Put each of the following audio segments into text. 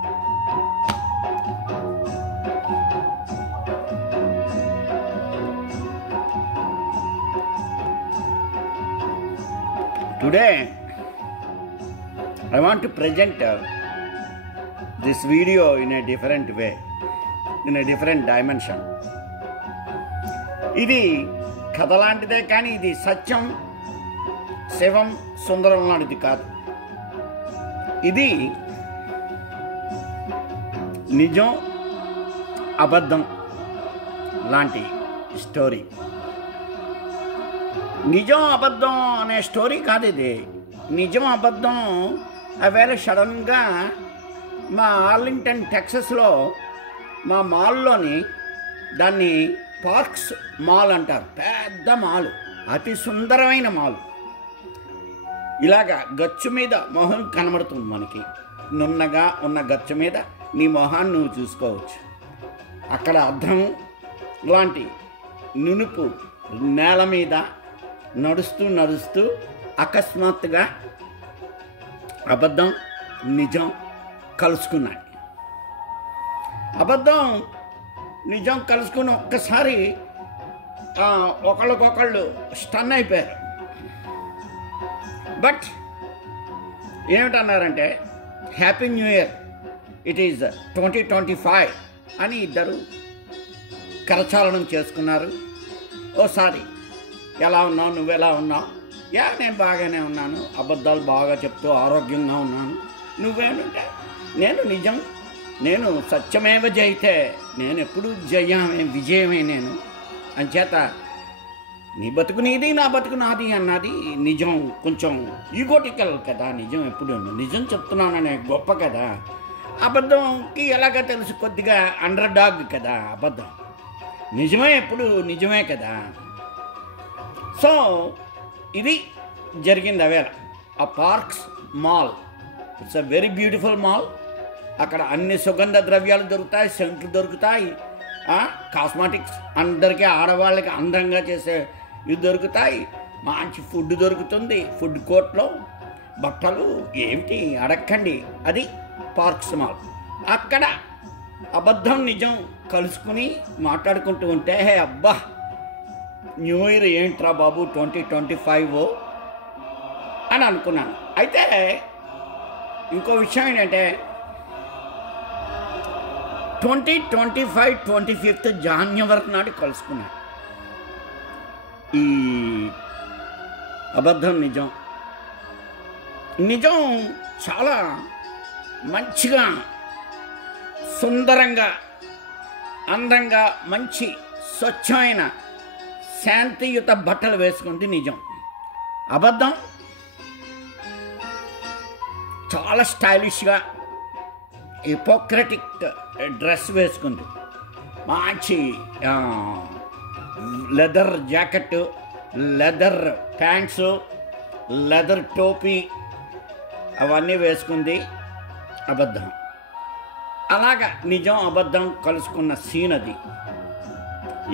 Today, I want to present this video in a different way, in a different dimension. ఇది కథ లాంటిదే, కానీ ఇది సత్యం, శివం, సుందరం లాంటిది కాదు. ఇది నిజం, అబద్ధం లాంటి స్టోరీ. నిజం అబద్ధం అనే స్టోరీ కాదు ఇది. నిజం అబద్ధం అవేళ సడన్గా మా ఆర్లింగ్టన్ టెక్సస్లో మా మాల్లోని, దాన్ని పార్క్స్ మాల్ అంటారు, పెద్ద మాల్, అతి సుందరమైన మాల్. ఇలాగా గచ్చు మీద మొహం కనబడుతుంది మనకి. నున్నగా ఉన్న గచ్చు మీద నీ మొహాన్ని నువ్వు చూసుకోవచ్చు. అక్కడ అద్దం లాంటి నునుపు నేల మీద నడుస్తూ నడుస్తూ అకస్మాత్తుగా అబద్ధం, నిజం కలుసుకున్నాయి. అబద్ధం, నిజం కలుసుకుని ఒక్కసారి ఒకళ్ళకొకళ్ళు స్టన్ అయిపోయారు. బట్ ఏమిటన్నారంటే, happy new year, it is 2025 అని ఇద్దరు కరచాలనం చేసుకున్నారు. ఓసారి ఎలా ఉన్నావు, నువ్వెలా ఉన్నావు? యా, నేను బాగానే ఉన్నాను, అబద్ధాలు బాగా చెప్తూ ఆరోగ్యంగా ఉన్నాను. నువ్వేనంటే, నేను నిజం, నేను సత్యమేవ జయితే, నేను ఎప్పుడు విజయమే నేను. అంచేత నీ బతుకు నీది, నా బతుకు నాది అన్నది నిజం. కొంచెం ఈగోటికల్ కదా నిజం. ఎప్పుడు నిజం చెప్తున్నాననే గొప్ప కదా. అబద్ధంకి ఎలాగ తెలుసు, కొద్దిగా అండర్ డాగ్ కదా అబద్ధం. నిజమే ఎప్పుడు నిజమే కదా. సో ఇది జరిగింది అవేళ ఆ parks mall. It's a very beautiful mall. అక్కడ అన్ని సుగంధ ద్రవ్యాలు దొరుకుతాయి, సెంట్లు దొరుకుతాయి, కాస్మెటిక్స్, అందరికీ ఆడవాళ్ళకి అందంగా చేసే ఇవి దొరుకుతాయి, మంచి ఫుడ్ దొరుకుతుంది. ఫుడ్ కోర్ట్లో బట్టలు ఏమిటి అడక్కండి. అది పార్క్స్ మాల్. అక్కడ అబద్ధం నిజం కలుసుకుని మాట్లాడుకుంటూ ఉంటే, అబ్బా న్యూ ఇయర్ ఏంట్రా బాబు 2025 అని అనుకున్నాను. అయితే ఇంకో విషయం ఏంటంటే, 2025 25th జాన్యువరి నాడు కలుసుకున్నాను. ఈ అబద్ధం నిజం. నిజం చాలా మంచిగా, సుందరంగా, అందంగా, మంచి స్వచ్ఛమైన శాంతియుత బట్టలు వేసుకుంది నిజం. అబద్ధం చాలా స్టైలిష్గా హిపోక్రటిక్ డ్రెస్ వేసుకుంది. మంచి leather jacket, leather pants, leather టోపీ అవన్నీ వేసుకుంది అబద్ధం. అలాగా నిజం అబద్ధం కలుసుకున్న సీన్ అది.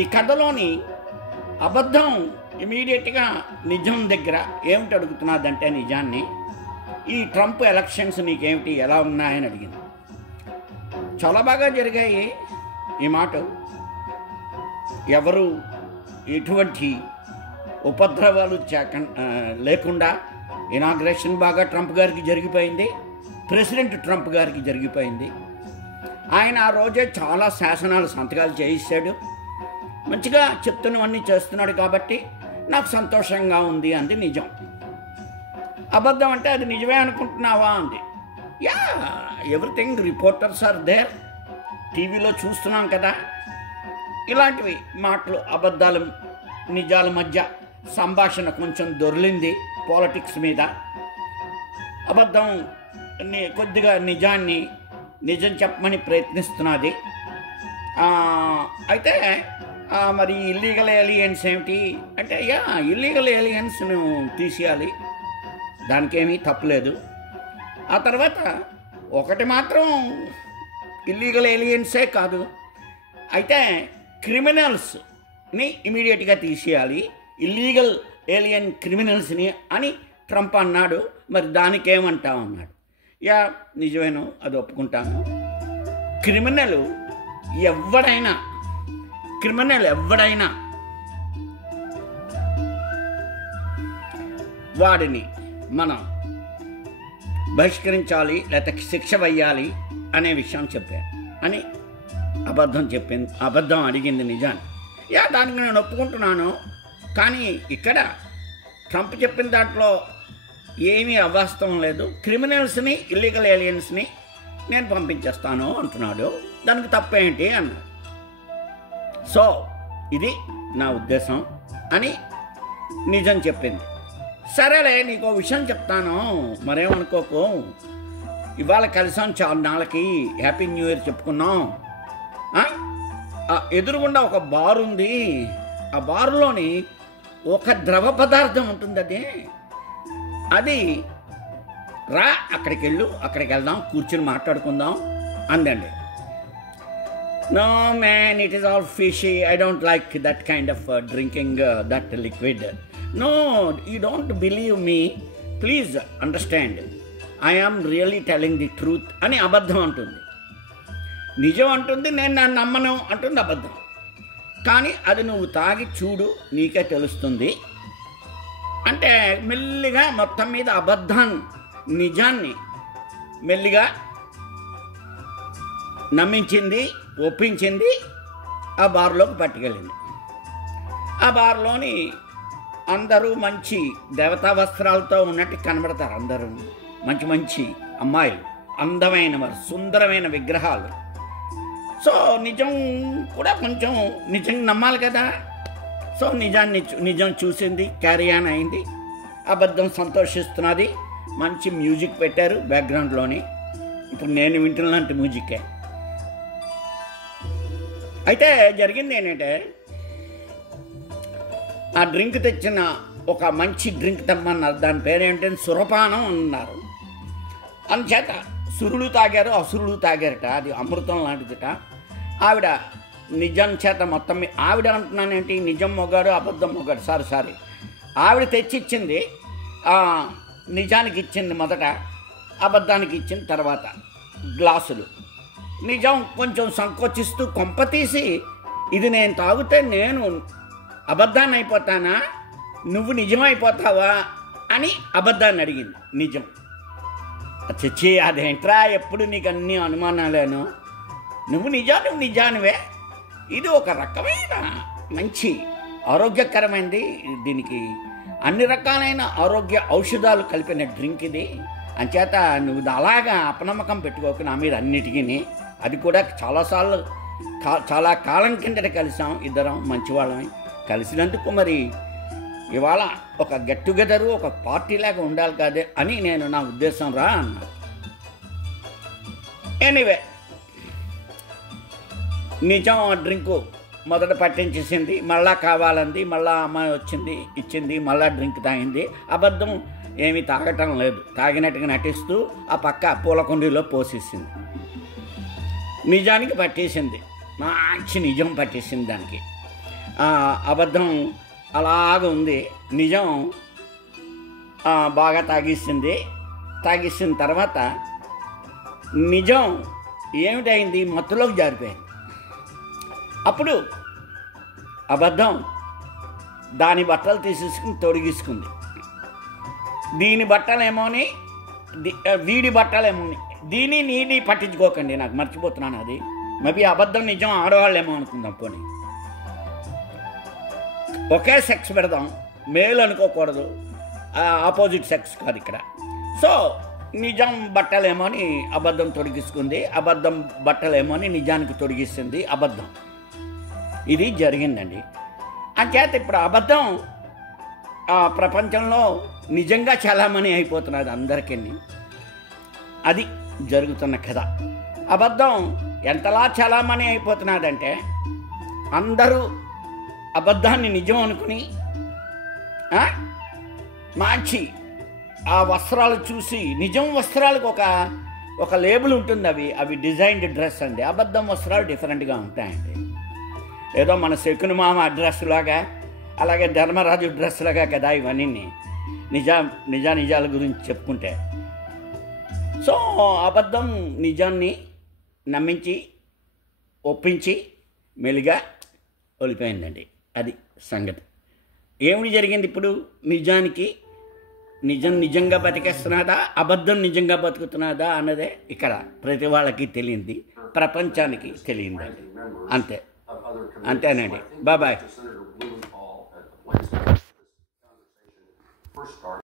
ఈ కథలోని అబద్ధం ఇమీడియట్గా నిజం దగ్గర ఏమిటి అడుగుతున్నదంటే, నిజాన్ని, ఈ ట్రంప్ ఎలక్షన్స్ నీకేమిటి, ఎలా ఉన్నాయని అడిగింది. చాలా బాగా జరిగాయి ఈ మాట. ఎవరు ఎటువంటి ఉపద్రవాలు లేకుండా ఇనాగ్రేషన్ బాగా ట్రంప్ గారికి జరిగిపోయింది. ప్రెసిడెంట్ ట్రంప్ గారికి జరిగిపోయింది. ఆయన ఆ రోజే చాలా శాసనాలు సంతకాలు చేయిస్తాడు. మంచిగా చెప్తున్నవన్నీ చేస్తున్నాడు కాబట్టి నాకు సంతోషంగా ఉంది అంది నిజం. అబద్ధం అంటే, అది నిజమే అనుకుంటున్నావా అంది. Yeah, everything, reporters are there, టీవీలో చూస్తున్నాం కదా. ఇలాంటివి మాటలు, అబద్ధాలు నిజాల మధ్య సంభాషణ కొంచెం దొర్లింది పాలిటిక్స్ మీద. అబద్ధం కొద్దిగా నిజాన్ని నిజం చెప్పమని ప్రయత్నిస్తున్నది. అయితే మరి ఇల్లీగల్ ఏలియన్స్ ఏమిటి అంటే, యా, ఇల్లీగల్ ఏలియన్స్ను తీసేయాలి, దానికేమీ తప్పులేదు. ఆ తర్వాత ఒకటి మాత్రం, ఇల్లీగల్ ఏలియన్సే కాదు, అయితే క్రిమినల్స్ని ఇమీడియట్గా తీసేయాలి, ఇల్లీగల్ ఏలియన్ క్రిమినల్స్ని అని ట్రంప్ అన్నాడు. మరి దానికేమంటావు అన్నాడు. యా, నిజమేను, అది ఒప్పుకుంటాను. క్రిమినల్ ఎవడైనా వాడిని మనం బహిష్కరించాలి, లేకపోతే శిక్ష వేయాలి అనే విషయం చెప్పాను అని అబద్ధం అడిగింది నిజాన్ని. దానికి నేను ఒప్పుకుంటున్నాను. కానీ ఇక్కడ ట్రంప్ చెప్పిన దాంట్లో ఏమీ అవాస్తవం లేదు. క్రిమినల్స్ని, ఇల్లీగల్ ఏలియన్స్ని నేను పంపించేస్తాను అంటున్నాడు. దానికి తప్పేంటి అన్నాడు. సో ఇది నా ఉద్దేశం అని నిజం చెప్పింది. సరేలే, నీకు విషయం చెప్తాను, మరేమనుకోకు. ఇవాళ కలిసాం, చాలా నాళ్ళకి హ్యాపీ న్యూ ఇయర్ చెప్పుకున్నాం. ఎదురుగుండా ఒక బార్ ఉంది. ఆ బారులోని ఒక ద్రవ పదార్థం ఉంటుంది. అది రా, అక్కడికి వెళ్దాం, కూర్చుని మాట్లాడుకుందాం అందండి. No man, it is all fishy. I don't like that kind of drinking that liquid. No, you don't believe me. Please understand. I am really telling the truth అని అబద్ధం అంటుంది. నిజం అంటుంది, నేను నన్ను నమ్మను అంటుంది అబద్ధం. కానీ అది నువ్వు తాగి చూడు, నీకే తెలుస్తుంది. అంటే మెల్లిగా మొత్తం మీద నిజాన్ని మెల్లిగా నమ్మించింది, ఒప్పించింది. ఆ బార్లోకి పట్టుకెళ్ళింది. ఆ బార్లోని అందరూ మంచి దేవతా వస్త్రాలతో ఉన్నట్టు కనబడతారు. అందరూ మంచి మంచి అమ్మాయిలు, అందమైన వారు, సుందరమైన విగ్రహాలు. సో నిజం కూడా కొంచెం నిజం నమ్మాలి కదా. సో నిజం చూసింది, క్యారీ ఆన్ అయింది. అబద్ధం సంతోషిస్తున్నది. మంచి మ్యూజిక్ పెట్టారు బ్యాక్గ్రౌండ్లోని. ఇప్పుడు నేను వింటున్నట్టు మ్యూజిక్కే. అయితే జరిగింది ఏంటంటే, ఆ డ్రింక్ తెచ్చిన ఒక మంచి డ్రింక్ తెమ్మన్నారు. దాని పేరేంటంటే సురపానం అన్నారు. అందుచేత సురులు తాగారు, అసురులు తాగారట. అది అమృతం లాంటిదిట. ఆవిడ నిజం చేత మొత్తం ఆవిడ అంటున్నానేంటి, నిజం మొగాడు అబద్ధం మొగాడు, సారీ ఆవిడ తెచ్చిచ్చింది. నిజానికి ఇచ్చింది మొదట, అబద్ధానికి ఇచ్చిన తర్వాత గ్లాసులు. నిజం కొంచెం సంకోచిస్తూ కొంపతీసి, ఇది నేను తాగితే నేను అబద్ధాన్ని అయిపోతానా, నువ్వు నిజమైపోతావా అని అబద్ధాన్ని అడిగింది. నిజం చచ్చి అదేంట్రా, ఎప్పుడు నీకు అన్ని అనుమానాలేను, నువ్వు నిజానివే. ఇది ఒక రకమైన మంచి ఆరోగ్యకరమైనది. దీనికి అన్ని రకాలైన ఆరోగ్య ఔషధాలు కలిపిన డ్రింక్ ఇది. అంచేత నువ్వు అలాగా అపనమ్మకం పెట్టుకోకు నా మీద అన్నిటికీ. అది కూడా చాలా కాలం కిందట కలిసాం, ఇద్దరం మంచివాళ్ళమే. కలిసినందుకు మరి ఇవాళ ఒక గెట్ టుగెదరు, ఒక పార్టీలాగా ఉండాలి కాదే అని నేను నా ఉద్దేశం రా అన్నా. ఎనీవే, నిజం డ్రింకు మొదట పట్టించేసింది. మళ్ళా కావాలంది, మళ్ళా అమ్మాయి వచ్చింది, ఇచ్చింది, మళ్ళా డ్రింక్ తాగింది. అబద్ధం ఏమీ తాగటం లేదు, తాగినట్టుగా నటిస్తూ ఆ పక్క పూలకుండీలో పోసేసింది. నిజానికి పట్టేసింది, మంచి నిజం పట్టేసింది దానికి. అబద్ధం అలాగ ఉంది. నిజం బాగా తాగిసిన తర్వాత నిజం ఏమిటైంది, మత్తులోకి జారిపోయింది. అప్పుడు అబద్ధం దాని బట్టలు తీసేసుకుని తొడిగేసుకుంది. దీని బట్టలేమోని, వీడి బట్టలేమోని. నీది పట్టించుకోకండి, నాకు మర్చిపోతున్నాను. అది మేబీ అబద్ధం నిజం ఆడవాళ్ళేమో అనుకుందాం. పోనీ ఒకే సెక్స్ పెడదాం, మేల్ అనుకోకూడదు, ఆపోజిట్ సెక్స్ కాదు ఇక్కడ. సో నిజం బట్టలేమో అని అబద్ధం తొడిగిస్తుంది, అబద్ధం బట్టలేమో అని నిజానికి తొడిగిస్తుంది అబద్ధం. ఇది జరిగిందండి. అంచేత ఇప్పుడు అబద్ధం ప్రపంచంలో నిజంగా చాలామణి అయిపోతున్నది అందరికీ. అది జరుగుతున్న కథ. అబద్ధం ఎంతలా చాలామణి అయిపోతున్నదంటే, అందరూ అబద్ధాన్ని నిజం అనుకుని మంచి ఆ వస్త్రాలు చూసి, నిజం వస్త్రాలకు ఒక లేబుల్ ఉంటుంది. అవి డిజైన్డ్ డ్రెస్ అండి. అబద్ధం వస్త్రాలు డిఫరెంట్గా ఉంటాయండి. ఏదో మన శకుని మామ డ్రెస్ లాగా, అలాగే ధర్మరాజు డ్రెస్ లాగా కదా ఇవన్నీ నిజాల గురించి చెప్పుకుంటే. సో అబద్ధం నిజాన్ని నమ్మించి ఒప్పించి మెల్లిగా వెళ్ళిపోయిందండి. అది సంగతి. ఏమిటి జరిగింది ఇప్పుడు? నిజానికి నిజంగా బతికేస్తున్నాదా, అబద్ధం నిజంగా బతుకుతున్నాదా అన్నదే ఇక్కడ ప్రతి వాళ్ళకి తెలియంది, ప్రపంచానికి తెలియందండి. అంతేనండి. బాయ్.